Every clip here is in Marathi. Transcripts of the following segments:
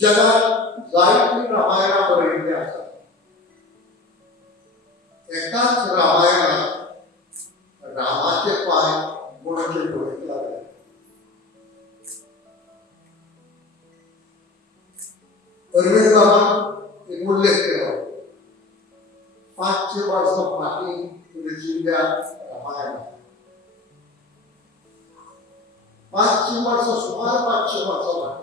जगात जायती रामायणा बरयल्ली आसा. एकाच रामायणात रामाचे पाय गुणाचे डोळे लागले. अरविंद बाबान एक उल्लेख केला. 500 वर्सां फाटीं रचिल्ल्या रामायणात 500 वर्सां, सुमार 500 वर्सां फाटीं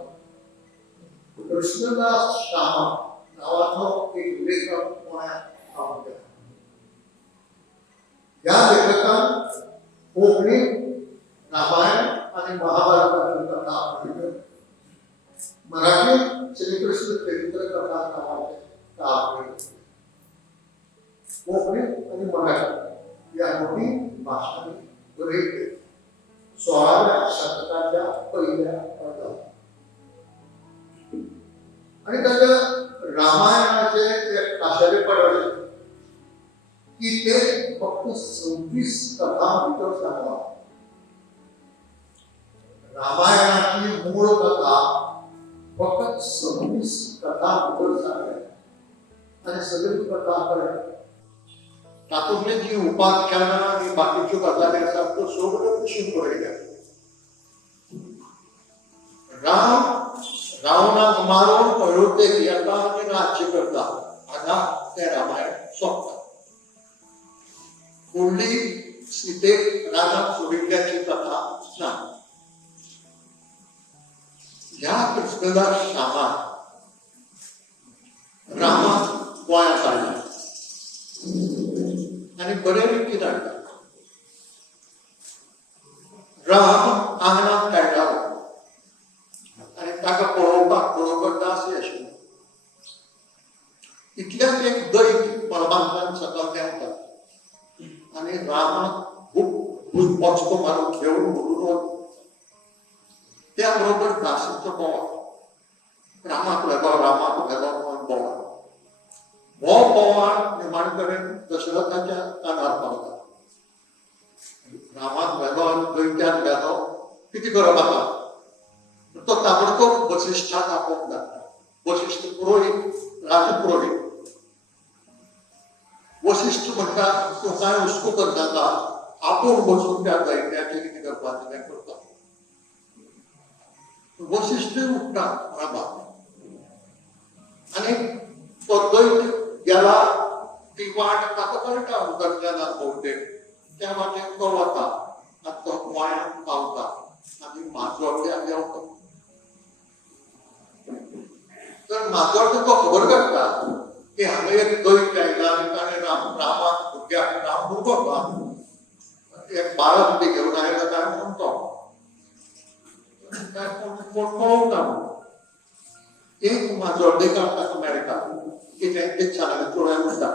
कृष्णदास श्यामा नावाचो एक लेखक गोंयांत काम केला. ह्या लेखकान कोंकणी रामायण आणि महाभारताची कथा आपली मराठीत श्रीकृष्ण चरित्र कथा नावाचे काम केले. कोंकणी आणि मराठी या दोन्ही भाषांनी बरयले 16व्या शतकाच्या पहिल्या वर्गात. आणि त्याच्या रामायणाचे एक खाशेलेपण अशें की ते फक्त 26 कथा भितर सांगला. रामायणाची मूळ कथा फक्त 26 कथा भितर सांगल्या आणि सगळी कथा कळ्ळ्या. तातूंतली जी उपाख्यानां आनी बाकीच्यो गजाली आसा त्यो सगळ्यो कुशीन बरयल्या. राम रावणाक मारून अयोध्येक येता आनी राज्य करता हांगा तें रामायण सोंपता. फुडली सीतेक रानाक सोडिल्ल्याची कथा ना. ह्या कृष्णदास श्यामान रामाक गोंयांत हाडला आनी बरे रितीन हाडला. राम आंगणांत खेळटालो आनी ताका पळोवपाक बरोबर दासी आशिल्लो. इतल्याच एक दैत पर्वतांतल्यान सकयल देंवता आनी रामाक खूब वचको मारून घेवन व्हरून वता. त्या बरोबर दासीचो बोवाळ रामाक वेगळो म्हणून बोवाळ. हो बोवाळ निमाणे कडेन दशरथाच्या कानार पावता. रामाक वेगळो दैत्याक वेगळो कितें करप आतां? तो ताबडतोब वसिश्ठाक आपोवंक लागता. वसिश्ठ पुरोहीत राजपुरोहीत. वसिश्ठ म्हणटा तूं कांय हुस्को करनाका, आपूण बसून त्या दैत्याचें कितें करपाचें तें करता. वसिश्ठूय उठटा रामाक आनी तो दैत गेला ती वाट ताका कळटा उदरल्याना भोवतेक. त्या वाटेन तो वता आनी तो गोंयांत पावता आनी माजोड्ड्याक देंवता. तर माजोड्डो तो खबर काडटा की हांगा एक दैत आयला आनी ताणें रामाक भुरग्याक राम भुरगो एक बाळक बी घेवन आयला काय म्हणून तो कोण पळोवना. एक माजोड्डेकार ताका मेळटा की तें एक सांगलें चोळ्या म्हणटा.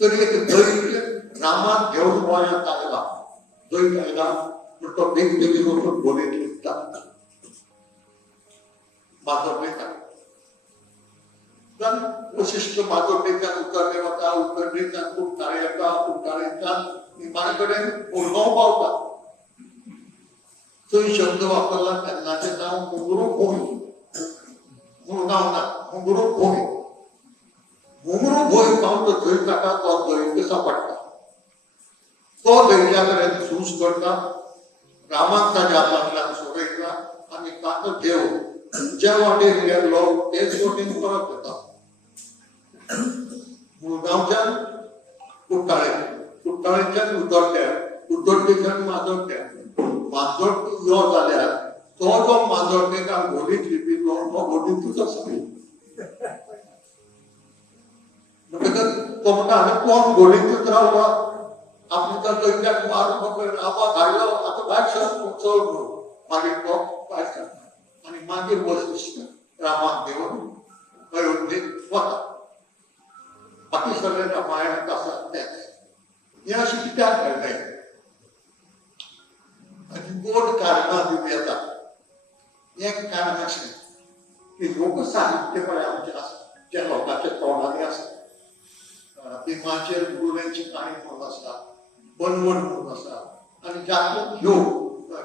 तर एक दैत रामाक घेवन गोंयांत आयला. दैत आयला पूण तो बेगीन वचून बोलीत लिपता माजोड्डेकार. वसिश्ठ माजोड्डेकार उतरले वता. उतरडेच्यान कुट्टाळे येता. कुट्टाळेच्यान निमाणे कडेन मुरगांव पावता. थंय शब्द वापरला तेन्नाचें नांव मुंगरू भोंय. मुरगांव ना, मुंगरू भोंय. मुंगरू भोंय पावता थंय ताका तो दैत सांपडटा. तो दैत्या कडेन झूज करता. रामाक ताच्या हातांतल्यान सोडयता आनी ताका घेवन ज्या वाटेन गेल्लो तेच वाटेन परत येता. मुरगांवच्यान कुट्टाळे, कुट्टाळेच्यान उतरड्यार, उतरडेच्यान माजोड्ड्यार. माजोड्ड यो जाल्यार तो जो माजोड्डेकार बोलीत लिपिल्लो तो बोलीतूच आसा. म्हणटकच तो म्हणटा हांवें कोण बोलीतूच रावलो. आपल्या त्या दैत्याक मारून रामाक हाडलो आतां भायर सर चड म्हणून मागीर तो भायर सरता आनी मागीर वसिश्ठ रामाक घेवन अयोध्येक वता. बाकी सगळें रामायणांत आसा तेंच. हें अशें कित्याक घडलें? हाची गोड कारणां दिवं येता. एक कारण अशें की लोकसाहित्य पळय आमचें आसा जें लोकांच्या तोंडांनी आसा. भिमाचेर गुरुवेंची काणी म्हणून आसा, बनवड म्हणून आसा आनी जातूंत ह्यो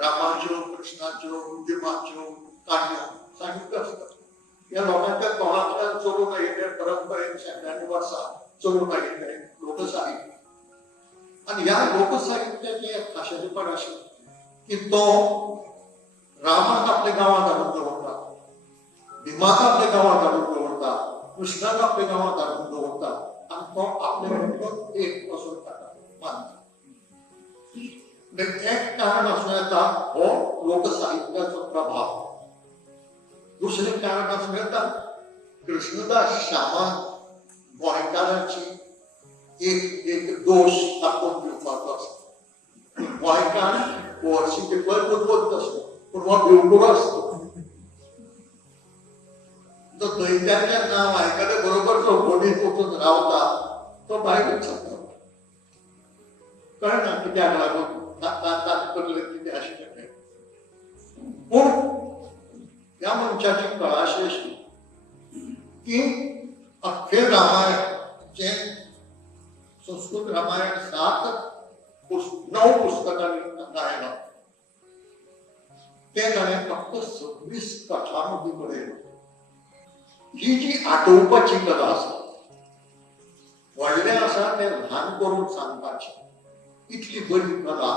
रामाच्यो, कृष्णाच्यो, भिमाच्यो काणयो सांगिल्ल्यो आसतात. ह्या लोकांच्या पर्यंत शेकड्यांनी वर्सां चलून आयिल्लें लोकसाहित्य. आनी ह्या लोकसाहित्याचें एक खाशेलपण अशें की तो रामाक आपल्या गांवांत हाडून दवरता, भिमाक आपल्या गांवांत हाडून दवरता, कृष्णाक आपल्या गांवांत हाडून दवरता आनी तो आपल्या म्हणटो एक असो ताका मानता. एक कारण आसूं येता हो लोकसाहित्याचो प्रभाव. दुसरें कारण आसूं येता कृष्णदास श्यामान गोंयकारांची एक दोश दाखोवन दिवपाचो आसता. गोंयकार वर्शी पेपर बदलत आसता पूण हो भिवकुरो आसता. जो दैत्याचें नांव आयकले बरोबर जो गोडीत वचून रावता तो भायरूच जाता. कळना कित्याक लागून कितें आशिल्लें. पूण ह्या मनशाची कळाशी अशी की अख्खें रामायण जे संस्कृत रामायण 9 पुस्तकांनी गायला ते ताणें फक्त 26 कथांमदी बरयल्यो. ही जी आठोवपाची कला आसा, व्हडलें आसा तें ल्हान करून सांगपाचें, इतली बरी कला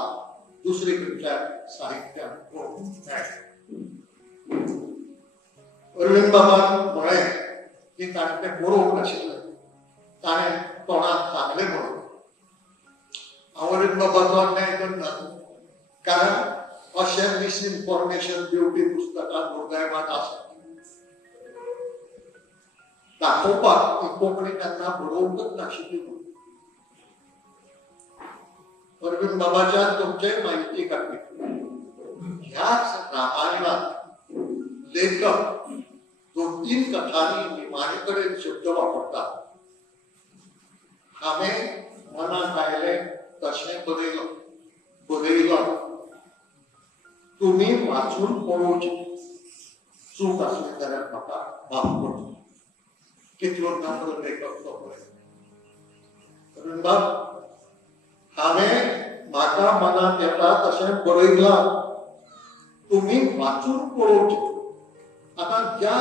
दुसरे खंयच्या साहित्यात पळोवंक मेळना. अरविंद बाबान म्हळें की ताणें तें बरोवंक नाशिल्लें, ताणें तोंडांत सांगलें म्हणून. हांव अरविंद बाबाचो अन्याय करना, कारण अशें मिसइन्फॉर्मेशन दिवपी पुस्तकां दुर्दैवान आसा. दाखोवपाक ती कोंकणी तेन्ना बरोवंकच नाशिल्ली म्हणून. अरविंद बाबाच्यान तुमचेय म्हायती खातीर ह्याच रामायणात लेखक 2-3 कथांनी निमाणे कडेन शब्द वापरतात. हांवें मनाक आयलें तशें बरयलां. तुमी वाचून पळोवचें. चूक आसली जाल्यार म्हाका माफ करचें. कितलो नम्र लेखक तो पळय. अरविंद बाब, हांवें म्हाका मनाक येता तशें बरयलां. तुमी वाचून पळोवचें. आतां ज्या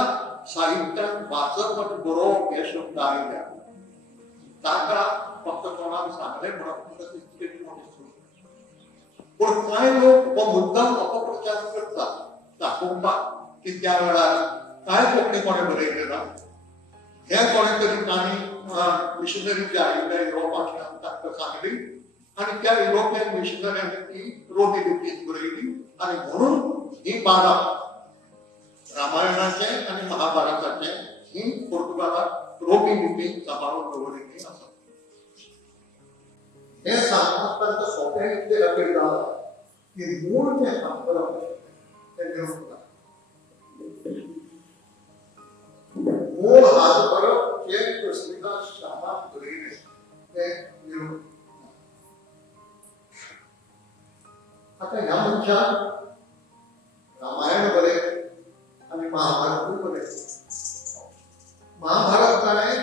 साहित्यान वाचप आनी बरोवप हे शब्द आयल्या ताका फक्त कोणाक सांगलें म्हणून तितकेच मनीस. पूण कांय लोक हो मुद्दम अपप्रचार करतात दाखोवपाक की त्या वेळार कांय कोंकणी कोणें बरयलें ना. हे कोणें तरी तांणी मिशनरी जे आयिल्ले युरोपांतल्यान तांकां सांगली आनी त्या युरोपियन मिशनऱ्यांनी ती रोमी लिपींत बरयली आनी म्हणून ही बारां रामायणाचे आनी महाभारताचे ही पुर्तुगालाक रोमी लिपींत सांबाळून दवरिल्ली आसा. हे सांगपाक तांकां सोंपें इतलें खातीर जालां की मूळ जें सांगप तें घेवंक ना. मूळ हात भरप जे कृष्णदास श्यामान बरयलें तें घेवंक. आतां ह्या मनशान रामायण बरयलें आनी महाभारतूय बरयलें. महाभारत ताणें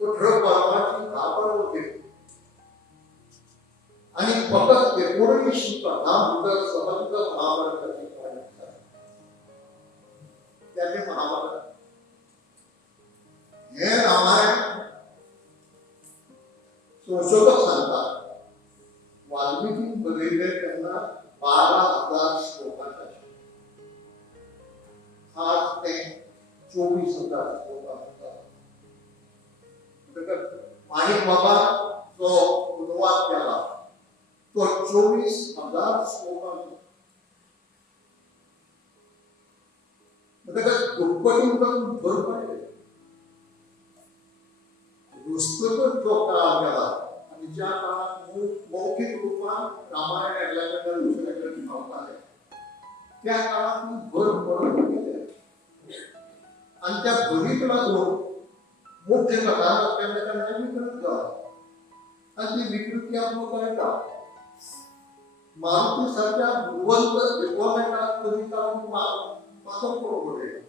18 पर्वांची 10 पर्व केली आनी फकत 19 कथां भितर समग्र महाभारताची कहाणी जाली. तें महाभारत. हे रामायण संशोधक सांगतात वाल्मिकीन बरयलें तेन्ना 12,000 श्लोकांचे. आज ते 24,000 श्लोकांचे. माणिक बाबा जो अनुवाद केला तो 24,000 श्लोकांचो. दुप्पटीन करून भर पडले. पुस्तकच जो काळ गेला आनी ज्या काळात मौखिक रुपान रामायण एकल्याकडे दुसऱ्याकडे पावताले त्या काळात भर पडत गेले. आनी त्या भरीक लागून मुख्य कथानक केन्ना विकृत जाला आनी ती विकृती आमकां कळटा. मारुती सारख्या बुरवंत डिप्लोमॅटाक तरी काडून म्हाका पळोवंक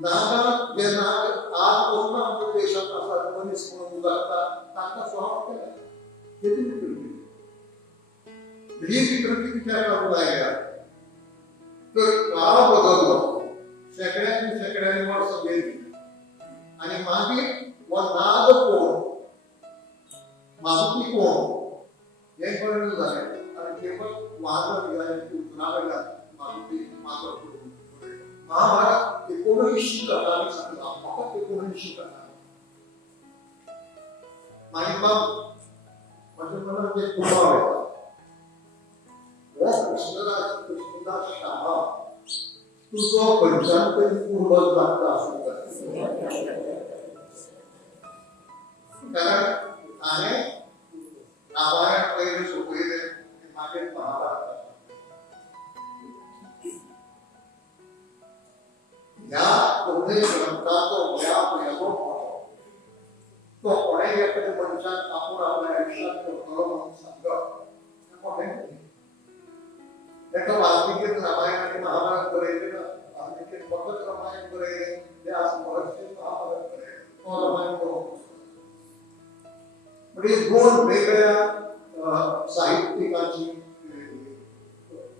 नागाक जे नाग आज पासून आमच्या देशात आसात मनीस म्हणून उजाडटा तांकां स्वागत केलें. कितें विकृती? ही विकृती कित्याक लागून आयल्या तर काळ बदललो. शेकड्यांनी वर्सां गेलीं मागीर हो नाद कोण, मागुती कोण हे कळून जालें आनी केवळ वाद विवादाची उतरां वेळार मागुती मागो करून महाभारत 19 कथांनी सांगला, फकत 19 कथा. मागीर मग म्हणजे मनात एक उबाव येता, हो कृष्णदास शाह तुझो खंयच्यान तरी पूर्वज लागता आसूं कारण हांवें रामायण पयलें सोंपयलें मागीर महाभारत. ह्या दोनूय ग्रंथाचो व्याप येदो मोठो. तो कोणेय एखाद्या मनशान आपूण आपल्या आयुश्यांत करतलो म्हणून सांगप हें मोठें न्ही. ताका वाल्मिकीन रामायण आनी महाभारत बरयलें ना. वाल्मिकीन फकत रामायण बरयलें, व्यास महर्षीन महाभारत बरयलें. तो रामायण बरोवंक म्हणजे दोन वेगळ्या साहित्यिकांची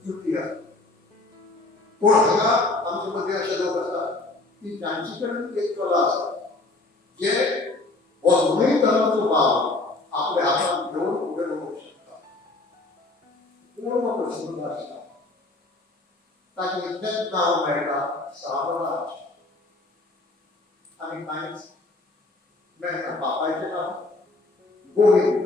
कृती आसा. पूण हांगा आमचे मदीं अशे लोक आसात की तांचे कडेन एक कला आसा जे हो दोनूय तरांचो भाव आपल्या हातांत घेवन फुडें व्हरूंक शकता. पूर्ण कृष्णदास शाह ताचें इतलेंच नांव मेळटा सावराज आनी कांयच मेळना. बापायचें नांव गोविंद.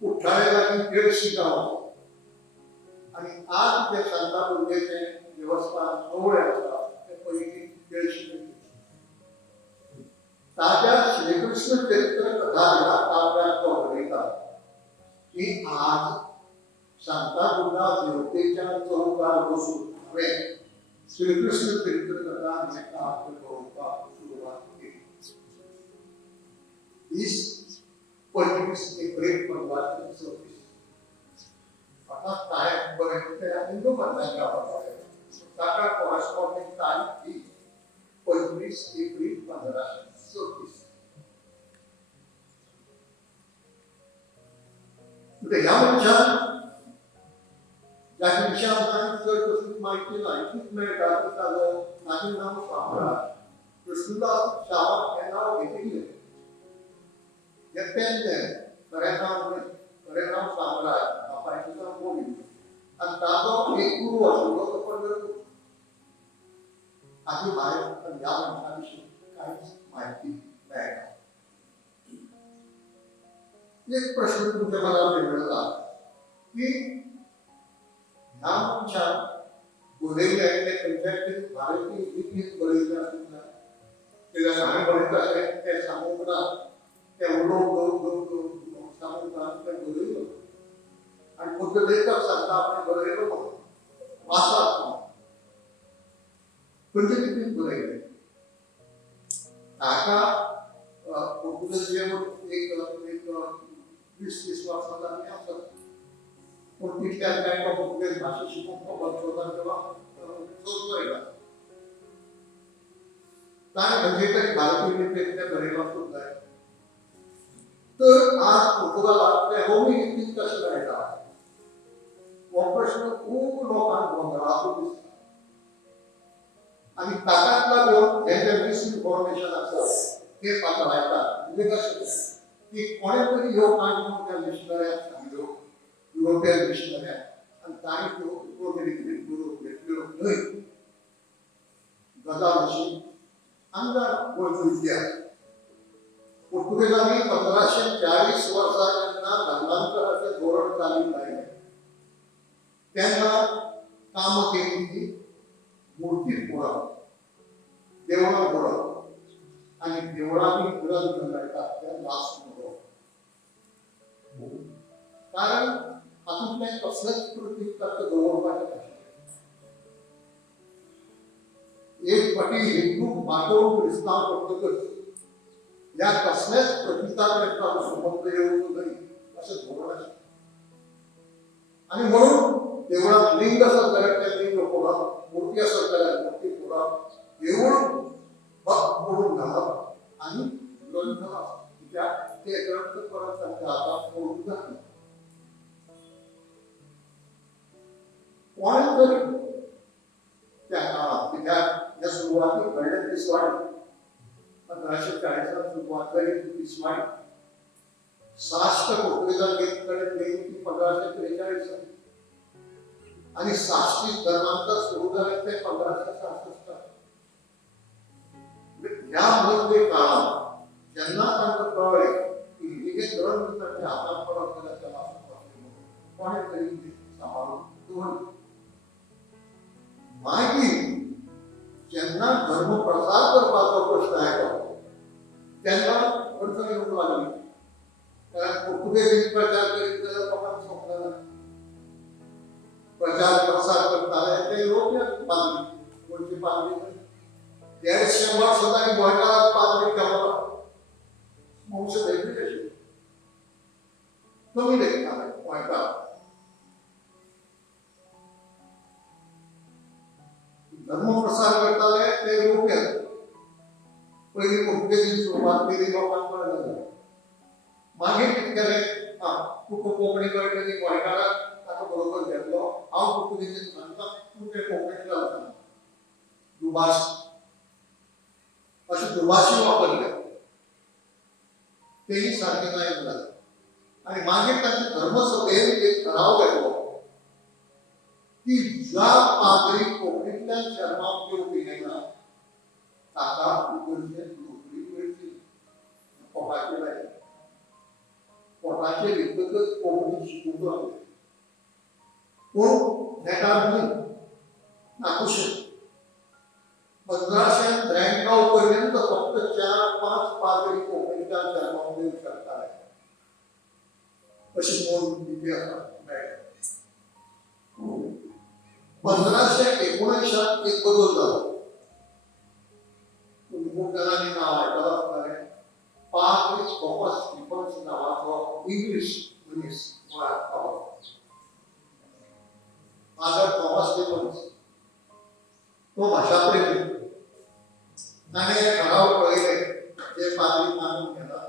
कुठ्ठाळे लागीं केळशी गांव आनी आज जे शांतादुर्गेचें देवस्थान सोवळें आसा तें पयलीं केळशी. ताच्या श्रीकृष्ण चरित्र कथा ह्या काव्यात तो बरयता की आज शांतादुर्गा देवतेच्या चौकार बसून हांवें श्रीकृष्ण चरित्र कथा हें काव्य बरोवपाक सुरवात केली. 25 एप्रिल 1934 आता काय बरयलें तें हिंदू पंचांगा प्रमाणे ताका कॉरेस्पॉन्डिंग तारीख ही 25 एप्रिल 1934. ह्या मनशान ज्या विशयान आमकां चड कसली म्हायती ना, इतलीच मेळटा की ताचो ताचें नांव सावराज. कृष्णदास शाह हें नांव घेतिल्लें. येतें खरें नांव न्हय, खरें नांव सावराज, बापायचें नांव गोविंद. आनी ताचो एक गुरू आशिल्लो तो पंढरपूर. हाचे भायर ह्या मनशा विशीं कांयच म्हायती मेळना. एक प्रश्न तुमच्या मनात येयला की ह्या मनशान बरयलें तें खंयच्याय तरी भारतीय लिपींत बरयलें आसूंक जाय. कित्याक हांवें बरयता तें सांगूंक ना, तें उलोवंक सांगूंक ना, तें बरयलो आनी मुद्दे लेखक सांगता आपणें बरयलो म्हणून वाचात म्हणून. खंयचे लिपींत बरयलें ताका पुर्तुगेज एक 20-30 वर्सां जाल्लीं आसात. पूण तितल्यान कांय तो पुर्तुगेज भाशा शिकूंक तो संशोधन सोदलो येयला. ताणें खंयचे तरी भारतीय लिपींत तें बरयलो आसूंक जाय. तर आज पुर्तुगालांत तें रोमी लिपींत कशें मेळटा हो प्रश्न खूब लोकांक गोंधळाचो दिसता. आनी ताकाच लागून हें जें मिसइन्फॉर्मेशन आसा तें पातळायता. म्हणजे कशें की कोणें तरी ह्यो काणयो त्या मिशनऱ्याक सांगल्यो, युरोपियन मिशनऱ्याक, आनी तांणी त्यो अमेरिकेंत बरोवन घेतल्यो न्हय. गजाल अशी अंगार गोंयचो इतिहास. पुर्तुगेजांनी 1540 वर्सा जेन्ना धर्मांतराचें धोरण चालीक लायलें तेन्ना कामां केली ती मुर्ती फोडप, देवळां फोडप आनी देवळांनी ग्रंथ मेळटात ते नाश करप. कारण हातूंतलें कसलेंच प्रतीक ताका दवरपाचें नाशिल्लें. एक फावटी हिंदू मागोवन क्रिस्तांव करतकच ह्या कसल्याच प्रतिकाराक ताचो संबंध येवंक न्हय अशें धोरण आशिल्लें. आनी म्हणून देवळांत लिंग आसत जाल्यार तें लिंग फोडप, मुर्ती आसत जाल्यार मुर्ती फोडप, देवूळ मोडून घालप आनी ग्रंथ कित्याक ते ग्रंथ परत तांच्या हातांत मोडूंक जाय. कोणें तरी त्या काळांत या सुरुवाती घडले पिसवाडी 1540 सुरुवात झाली पिसवाडी 66 पोर्तुगीजांकडे गेली ती 1543 आणि 66 धर्मांतर सुरू झाले ते 1566. यामध्ये काळात ज्यांना त्यांना कळले की हे धर्मांतराचे हातात पडत गेला त्याला कोणीतरी सांभाळून ठेवलं. माहिती ज्यांना धर्म प्रसार करण्याचा प्रश्न आहे का त्यांना अडचण येऊ लागली. कारण पोर्तुगीज प्रचार करीत लोकांना समजला प्रचार प्रसार करताना ते लोक बांधली कोणती बांधली त्यावेळेस वर्षांनी भयंकर बांधली ठेवला वंश देखील कशी कमी देखणार भयंकर धर्म प्रसार करताना ते लोक पहिली पोर्तुगीज सुरुवात केली लोकांपर्यंत मागे कितक्याने खूप कोकणी कळलेली गोंयकारां ताका बरोबर घेतलो हांव पोर्तुगीजीन सांगता तूं ते कोंकणीतलो सांग दुभाष अशी दुभाषी वापरले तेही सारखे नाही झाले. आणि मागे तांचे धर्मसभेन एक ठराव घेतलो की ज्या पाद्री कोंकणीतल्यान शर्माक येवपी ना ताका उगडचे नोकरी मेळची पोटाचे लायक पोटाचे विकतच कोंकणी शिकूंक लागले. पूण नेटार न्ही नाकुशे 1593 पर्यंत फक्त 4-5 पाद्री कोंकणीच्या शर्माक येऊ शकताले अशी नोंद दिली आसा. 1579 एक बदल झाला. खूप जणांनी नाव ऐकलं असणारे पाद्री थॉमस स्टीफन्स नावाचा इंग्लिश मनीस फादर थॉमस स्टीफन्स तो भाषाप्रेमी ताणे ठराव कळयले जे पाद्री मानून घेतला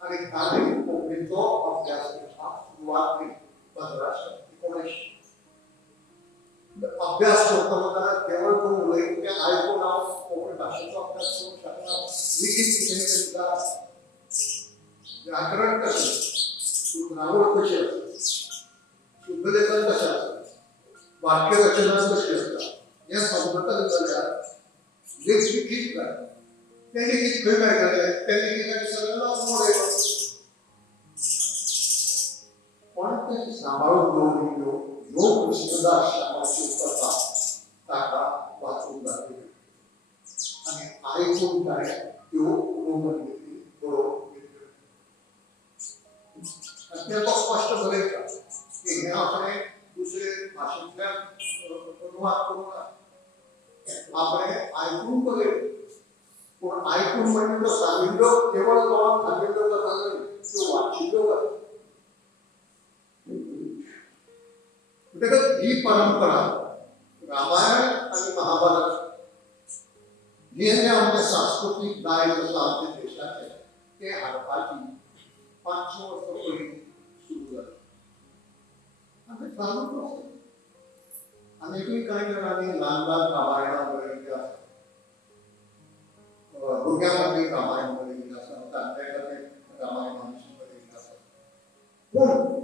आणि ताणे कोंकणीचो अभ्यास सुरुवात केली 1519. अभ्यास करताना केवळ तो उलयता आयकून हांव कोंकणी भाशेचो अभ्यास करूंक शकना. लिखीत कितें सुद्दां व्याकरण कशें सुत्रावळ कशी आसता शुद्धलेखन कशें आसता वाक्य रचना कशी आसता हें समजतलें जाल्यार लेख लिखीत जाय. तें लिखीत खंय मेळटलें तें लिखीत सगळें लावन उडयलो. पण ते सांबाळून दवरिल्ल्यो ह्यो कृष्णदास श्यामाची कथा ताका वाचून दाखयली आनी आयकून ताणें त्यो उलोवन घेतली बरोवन घेतल्यो. आनी तें तो स्पश्ट बरयता की हें आपणें दुसरे भाशेंतल्यान अनुवाद करूंक ना आपणें आयकून बरयलें. पूण आयकून म्हणजे तो सांगिल्ल्यो केवळ तोंडान सांगिल्ल्यो कथा न्हय त्यो वाचिल्ल्यो कथा. ही परंपरा रामायण आणि महाभारत हे जे आमचे सांस्कृतिक दायज आसा आमच्या देशाचे ते हाडपाची 500 वर्सां पयलीं सुरू जाली. आनी चालूच आसा. आनीकूय कांय जाणांनी ल्हान ल्हान रामायणां बरयल्लीं आसा. भुरग्यां खातीर रामायण बरयल्लीं आसा जाणट्यां खातीर रामायणाची बरयल्लीं आसा. पूण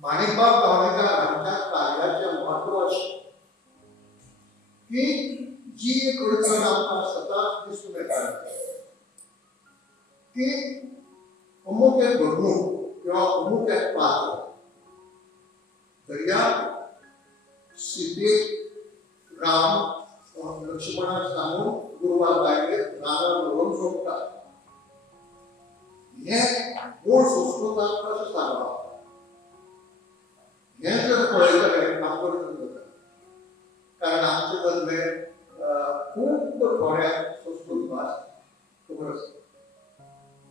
माणिकबाब गावडेकर हांच्या कार्याचें म्हत्व अशें की जी एक अडचण आमकां सदांच दिसून येता की अमूक एक घडणूक किंवा अमूक एक पात्र दर्या सीतेक राम लक्ष्मणाक सांगून गुरवार बायलेक रानार व्हरून सोडटा. हें मूळ संस्कृतान कशें सांगप हें जर पळयतलें आमकां जाता. कारण आमचे मदले खूब थोड्या संस्कृत भास खबर आसता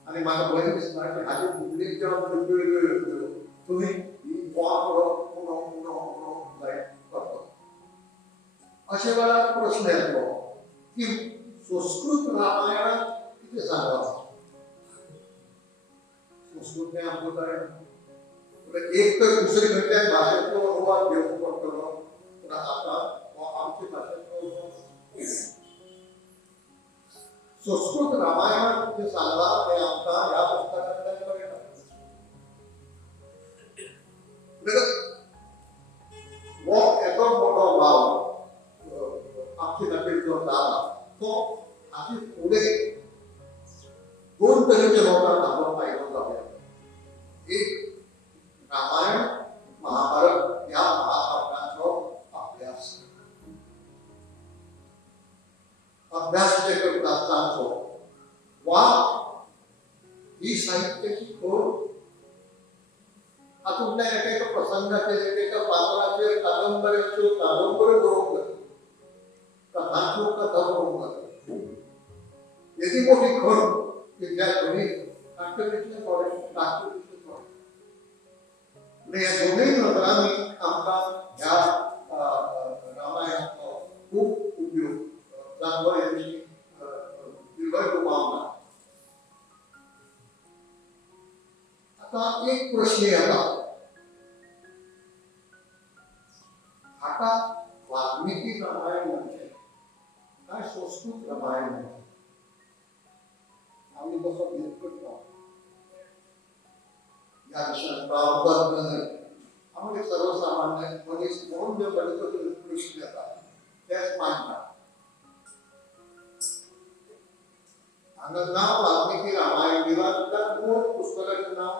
आनी म्हाका बरें दिसता की हाचे फुडली जेन्ना वेगवेगळ्यो येतल्यो थंय ही वापरो उणो उणो उणो जायत वता. अशे वेळार प्रश्न येतलो की संस्कृत रामायणांत कितें सांगप. संस्कृत हें आमचो कळ्ळें एक तर दुसरे खंयच्याय भाशेंतलो अनुवाद घेवंक पडटलो. पूण आतां हो आमचे भाशेंतलो संस्कृत रामायण जे सांगला ते आमचा या पुस्तकातल्या परिणाम वो एतो मोठो भाव आमची नक्की जो झाला तो अशी पुढे दोन तऱ्हेच्या लोकांना आपण पाहिलं जाऊया. एक रामायण महाभारत या महाकाव्यांचा अभ्यास जे करतात सांगतो वा ही साहित्याची खोड हातून एकेका प्रसंगाचे एकेका पात्राचे कादंबऱ्याचे कादंबरी बरोबर कथांचो कथा बरोबर याची मोठी खोड की ज्या दोन्ही नाट्यविषय थोडे नाट्यविषय थोडे म्हणजे या दोन्ही नजरांनी आमका ह्या रामायणाचा खूप उपयोग जाणवा यांची दीर्घ भावना. आता एक प्रश्न येतात आता वाल्मिकी रामायण म्हणजे काय संस्कृत रामायण म्हणजे आम्ही कसं भेद करतो या विषयात नाही आम्ही सर्वसामान्य मनीस म्हणून जे बरेच प्रश्न येतात त्याच मांडतात. नाव वाल्मिकी रामायण दिला तर मूळ पुस्तकाचे नाव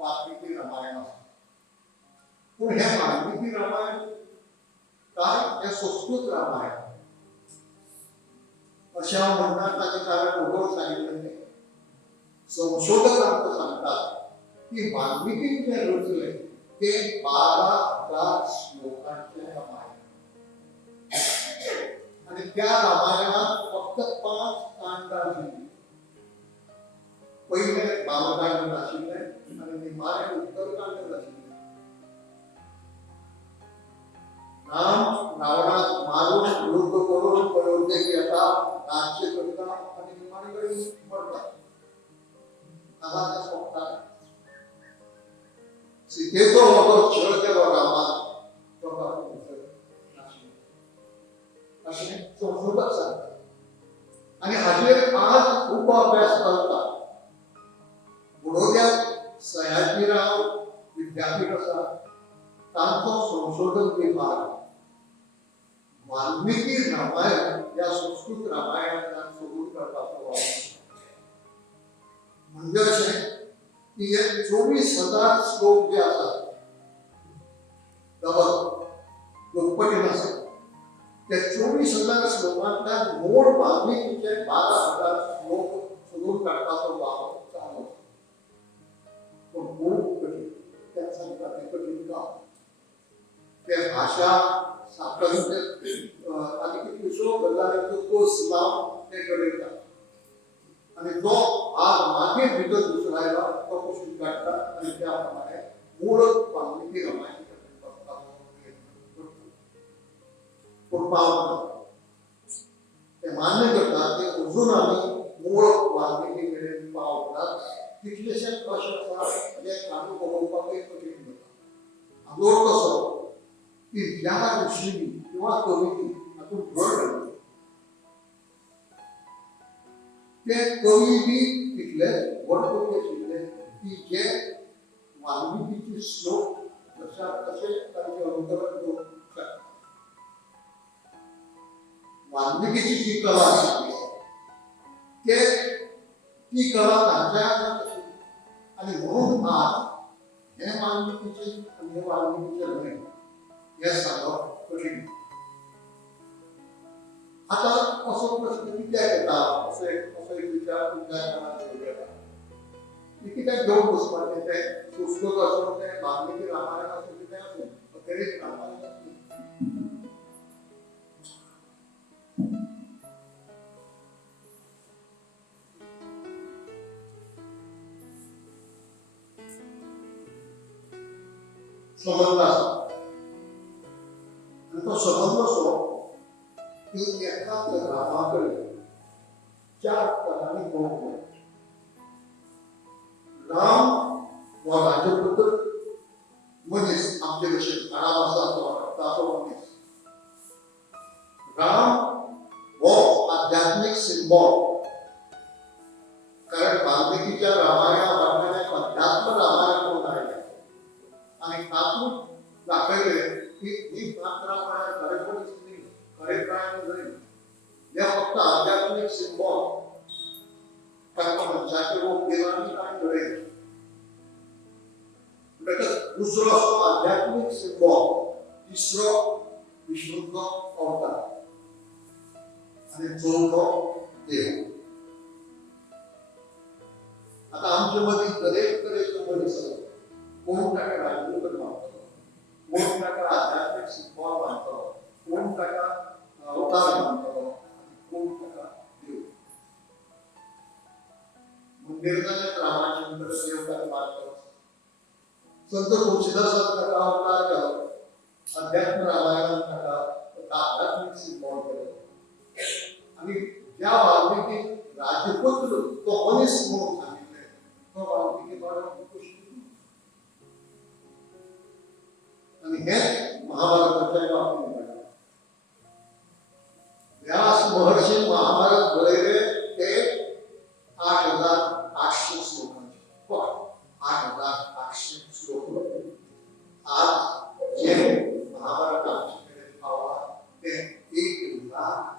वाल्मिकी रामायण असतं. पण हे वाल्मिकी रामायण काय हे संस्कृत रामायण अशा म्हणतात आणि कारण उघड सांगितलं नाही. संशोधक आमचं सांगतात की वाल्मिकी जे रचले ते 12,000 श्लोकांचे रामायण आणि त्या रामायणात फक्त 5 कांड आहेत. पहिले बालकांड नाशिले आणि निम्मारे उत्तरकांड नाशिले. राम रावणात मारून युद्ध करून अयोध्येत येतात, राज्य करतात आणि निम्मारीकडे मरतात. आता त्या स्वप्नात सीतेचा वापर छळ केला रामात असे संशोधक सांगतात. आणि हाचे आज खूप अभ्यास करतात. बडोद्यात सयाजीराव विद्यापीठ असा तांचो संशोधन विभाग वाल्मिकी रामायण या संस्कृत रामायणात शोधून करतात. म्हणजे असे की हे 24,000 श्लोक जे असतात डबल दुप्पटी नसतात त्या 24,000 श्लोकांतल्या मूळ वाल्मिकीचे 12,000 श्लोक शोधून काढतात. वाव चालू पण खूप कठीण त्या सांगतात कठीण का ते भाषा सातत्य आणि किती विश्व बदलांचा कोर्स लाव ते कळतात आणि तो आज मागे विकत दुसरायला तो कशी काढतात आणि त्याप्रमाणे मूळ वाल्मिकी रामायण ते मान्य करतात ते अजून आम्ही मूळ वाल्मिकीकडे पावतात. कितलेशे प्रश्न जे आम्ही बघूपाकही कठीण जातात. आजोर कसं की ज्या ऋषींनी किंवा कवींनी हातून भर घातली ते कवी बी तिथले व्हड कवी शिकले की जे वाल्मिकीचे श्लोक जशा तसे त्यांचे अनुकरण करू शकतात. वाल्मिकीची जी कला शिकली ते ती कला त्यांच्या आणि म्हणून आज हे वाल्मिकीचे आणि हे वाल्मिकीचे नाही हे सांगणं कठीण. आता असं प्रश्न किती येतात असे एक विचार तुमच्या मनात येतात की किती दोन पुस्तकाचे ते पुस्तक असून ते वाल्मिकी रामायण असून ते असून अखेरीस रामायण संबंध असतो आणि तो संबंध असतो की एकाच रामाकडे 4 तऱ्हांनी पाहून राम व राज्यपुत्र मनीस आमचे कसे राम असा असं वाटतं असं मनीस राम भक्तीच्या रामायणा वाटण्याने अध्यात्म रामायण होत आहे आणि तातून दाखवले की ही रामायण कार्यक्रम नाही या फक्त आध्यात्मिक सिंबॉल मंचाचे रूप गेला आणि काय घडेल दुसरं असतो आध्यात्मिक सिंबॉल तिसरं विष्णूचा अवतार आणि चौथं देव. आता आमच्या मध्ये दरेक तऱ्हेचे मध्ये सगळं कोण टाका राजनीती मानतो, कोण टाका आध्यात्मिक सिंबॉल मानतो, कोण टाका अवतार मानतो, कोण टाका देव. मंदिरात रामाचंद्र देवता मानतो, संत तुळशीदास टाका अवतार केला, अध्यात्म रामायण टाका आध्यात्मिक सिंबॉल केलं आणि ज्या वाल्मिकी राजपुत्र तो मनीस म्हणून सांगितले तो वाल्मिकी आणि हे महाभारताच्या बाबतीत व्यास महर्षी महाभारत बळेरे ते 8,800 श्लोकांचे 8,800 श्लोक आज जे महाभारत आमच्याकडे पावा ते 1,00,000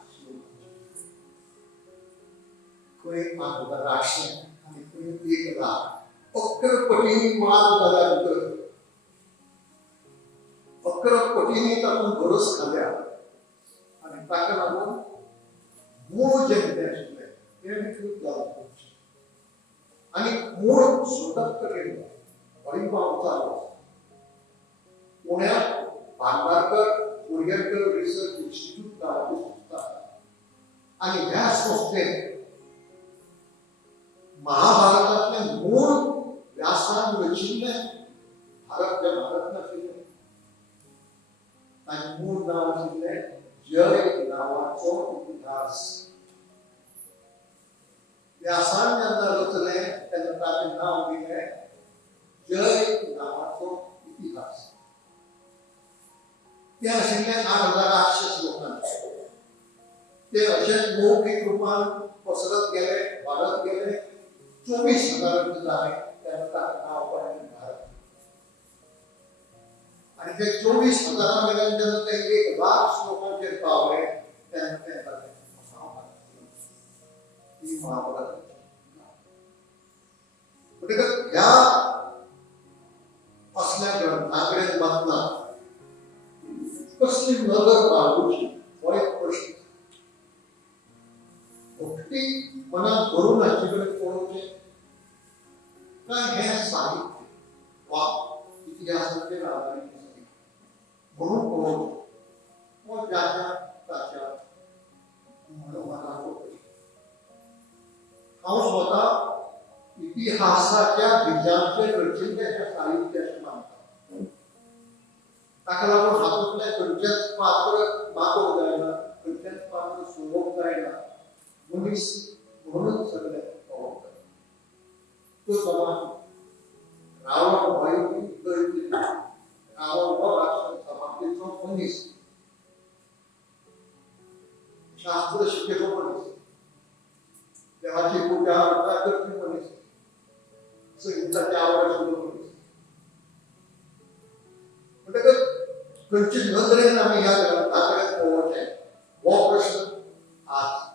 कोणी 8,800 आणि कोणी 1,00,000 अक्करपटीने मान झाल्यानंतर अक्करपटीने आपण बरस खाल्ल्या आणि ताकद आपण मूळ जे विद्यार्थी आणि मूळ स्वतंत्र केलं परिभाव चालू पुण्यात भांडारकर ओरिएंटल रिसर्च इन्स्टिट्यूट नावाची संस्था आणि ह्या संस्थेत महाभारतातले मूळ व्यासांग रचिले भारतच्या भारतनाशिले आणि मूळ नाव शिकले जय नावाचो इतिहास. व्यासांना रचले त्यांना त्याचे नाव दिले जय नावाचो इतिहास. ते अशिल्ले 8,800 श्लोकांचे ते असेच मौखिक रूपान पसरत गेले वाढत गेले 24,000 झाले त्यांना नाव पडले भारत आणि ते 24,000 मिळाल्यानंतर ते 1,00,000 श्लोकांचे पावले त्यांना ही महाभारत. म्हणजे या असल्या ग्रंथाकडे बघता कसली नजर बाळगूची वाईट प्रश्न भक्ती मनात भरून आजीकडे कोणाचे काय हे साहित्य वा इतिहासाचे आधारित म्हणून कोण व ज्याच्या त्याच्या मनोमनावर स्वतः इतिहासाच्या बीजांचे रचनेच्या साहित्याचे मानतात. त्याला आपण हातातल्या कंच्याच पात्र मागव जायला कंच्याच पात्र सोबत जायला मनीस म्हणूनच सगळ्या तो समाज रावण वायू रावण व राष्ट्र समाप्तीचा मनीस शास्त्र शिकेतो मनीस देवाची पूजा अर्था करते मनीस संगीताची आवड सुरू मनीस. म्हणजे कंचित नजरेने आम्ही या ग्रंथाकडे पोहोचले व प्रश्न आज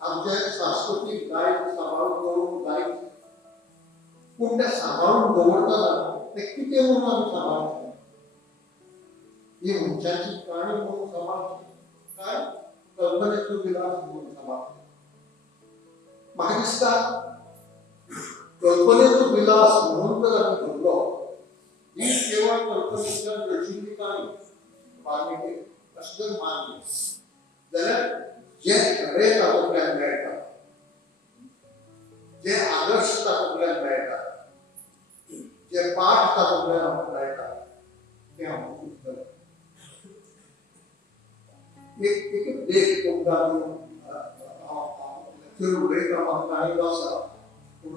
आमच्या सांस्कृतिक गायक सांभाळून करून गायक कोणत्या सांभाळून दवडताना ते किती म्हणून आम्ही सांभाळतो ही उंचाची प्राणी म्हणून सांभाळतो काय कल्पनेचं विलास म्हणून सांभाळतो. मला दिसता कल्पनेचं विलास म्हणून जर आम्ही घडलो ही केवळ कल्पनेच्या रचनेची नाही वाल्मिकी असं मानले जाल्यार जे खरे तातूंतल्यान मेळटा जे आदर्श तातूंतल्यान मेळटा जे पाठ तातूंतल्यान आमकां मेळटा ते आमकां उत्तर एक देख तुमकां उलयता म्हाका काणयो आसा पूण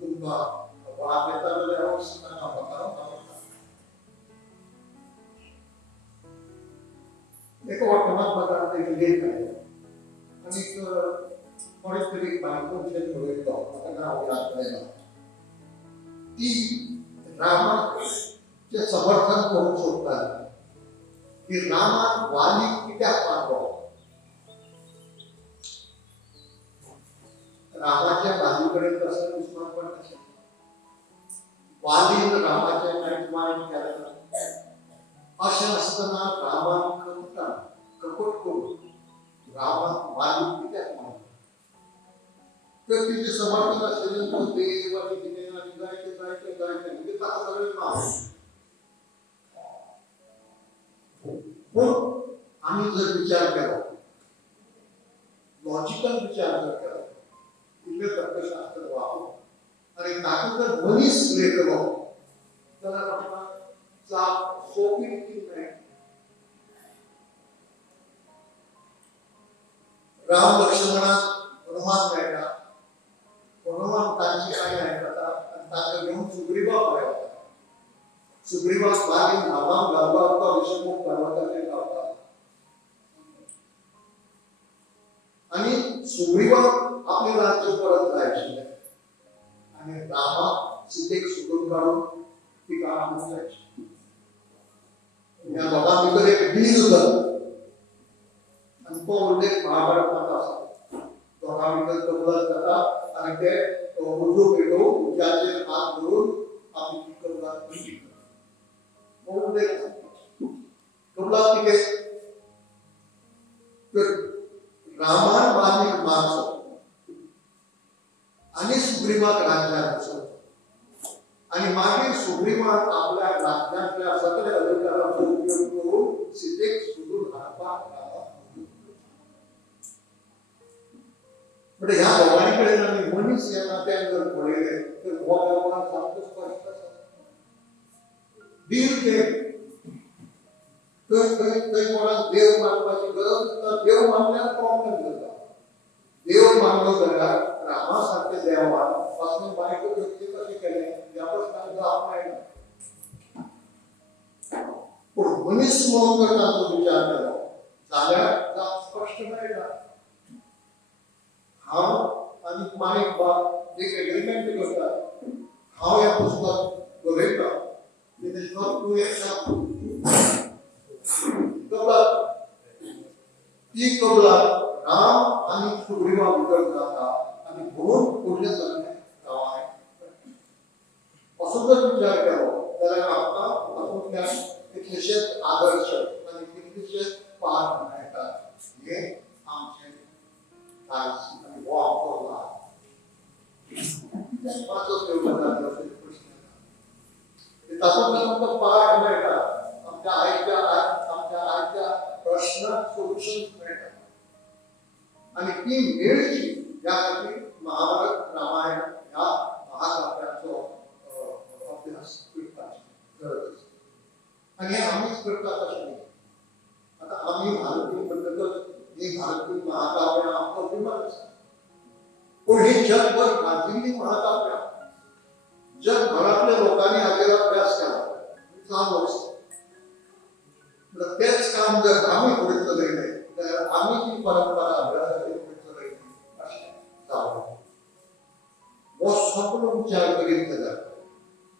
तुमकां वाट येता जाल्यार हांव म्हाका एक वर्तमानपत्रांत एक लेख आयलो आनीक कोणीच तरी बायकोचे बघितलं आता नाव याद नाही ती रामाचे समर्थन करू शकतात की रामा वाली कित्याक मारलो रामाच्या बाजूकडे कसं दुश्मन पण नसेल वालीन रामाच्या नाईटमाइंड केलं अशा असताना रामाने कपट करून रामा वाली कित्याक मारलो तर तिचे समर्थन असलेले देव आणि तिने आणि जायचे म्हणजे त्याला सगळे नाव पण आम्ही जर विचार केला लॉजिकल विचार जर केला इथे तर्कशास्त्र वापरू आणि ताकद जर मनीस लेखलो तर आपला चाप सोपी नाही राम लक्ष्मणात हनुमान मेळटा हनुमान तांची काय आयकता आणि ताका घेऊन सुग्रीवा पळयता सुग्रीवाक लागीं नावाक घालपाक तो ऋषिमुख पर्वताचेर गावता आणि सुग्रीवाक आपले राज्य परत जायचे आणि रामाक सीतेक सोडून काढून तिका आणून जायचे या दोघां भितर एक डील जाता आणि तो उल्लेख महाभारतात आसा दोघां भितर कबलात जाता आणि ते उर्दू पेटो ज्याचे हात धरून आपली कबलात केली म्हणून ते कबलात किती तर रामान मानिक मारचो आणि सुग्रीवाक राज्यात बसवतो आणि मागीर सुग्रीवाक आपल्या राज्यातल्या सगळ्या अधिकारांचो उपयोग करून सीतेक सोडून हाडपाक म्हणजे ह्या दोघांनी कडेन आमी मनीस ह्या नात्यान जर पळयले तर हो वेव्हार सामको स्पश्ट आसा डील केले थंय कोणाक देव मानपाची गरज ना देव मानल्यार प्रॉब्लेम जाता देव मानलो जाल्यार रामा सारखे देवान पासून बायको व्यक्ती कशी केले ह्या प्रश्नाक जाप मेळना पूण मनीस म्हणून जर ताचो विचार केलो जाल्यार जाप स्पश्ट मेळटा हांव आनी मायक बाप एक एग्रीमेंट करता हांव हें पुस्तक बरयता तेजेर तूं एक कबलात ती कबलात राम आणि सुग्रीवा भितर जाता आणि म्हणून फुडले सगळे गांवांत असो जर विचार केलो जाल्यार आमकां हातूंतल्यान कितलेशेच आदर्श आनी कितलेशेच पाठ मेळटात हे आमचे आज आणि हो आमचो लाभ पांचच देवळांचो प्रश्न तातूंतल्यान आमकां पाठ मेळटा आमच्या आयच्या प्रश्नाक सोल्युशन मेळटा आणि ती मेळची ह्या खातीर महाभारत रामायण ह्या महाकाव्यांचो अभ्यास करपाची गरज आसा आणि हे आमीच करतात अशें न्ही आतां आमी भारतीय म्हणटकच ही भारतीय महाकाव्यां आमचो अभिमान आसा पूण ही जगभर गाजिल्ली महाकाव्यां जगभरातल्या लोकांनी हाजेर अभ्यास केला चालू आसा तेच काम जर आमी फुडें चलयलें जाल्यार आमी ती परंपरा अभ्यासाची फुडें चलयली अशें जावं हो सगळो विचार करीत जाल्यार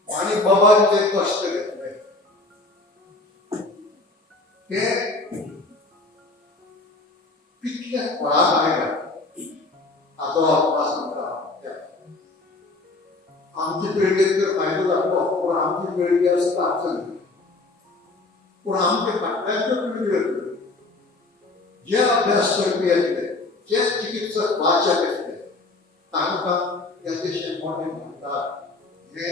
आनी बाबान जे कश्ट घेतले ते कितले फळाक आयल्या हाचो अभ्यास आमकां आमचे पिळगेक तर फायदो जातलो पूण आमची पिळगी आसता आसली पूण आमचे फाटल्याच्यो पिळग्यो जे अभ्यास करपी आसले जे चिकित्सक वाचक आसले तांकां येदेशें मोठें म्हणटात हे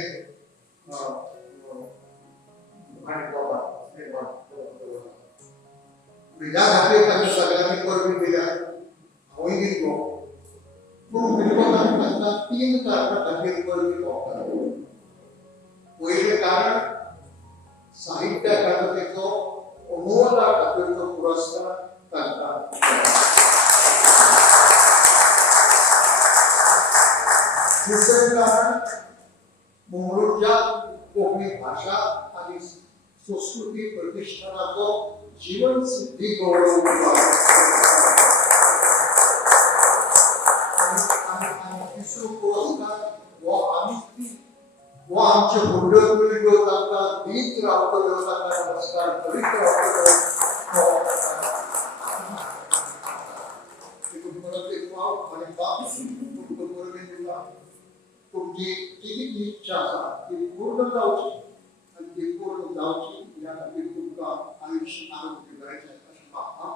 ह्या खातीर तांकां सगळ्यांनी परबी दिल्या हांवूय दितलो पूण विद्वानांनी तांकां 3 कारणां खातीर परबी दिवप पयलें कारण साहित्य अकादमीचो अनुवादा खातीरचो पुरस्कार तांकां दुसरें कारण मंगळूरच्या कोंकणी भाशा आनी संस्कृती प्रतिष्ठानाचो जीवन सिद्धी गौरव विष्णू पुरस्कार व आम्ही व आमचे मंडळ देवतांना दीत रावतो देवतांना नमस्कार करीत रावतो आणि बाप तुमची किती इच्छा असा ती पूर्ण जावची आणि ती पूर्ण जावची यासाठी तुमका आयुष्य आरोग्य करायचं असं बाप्पा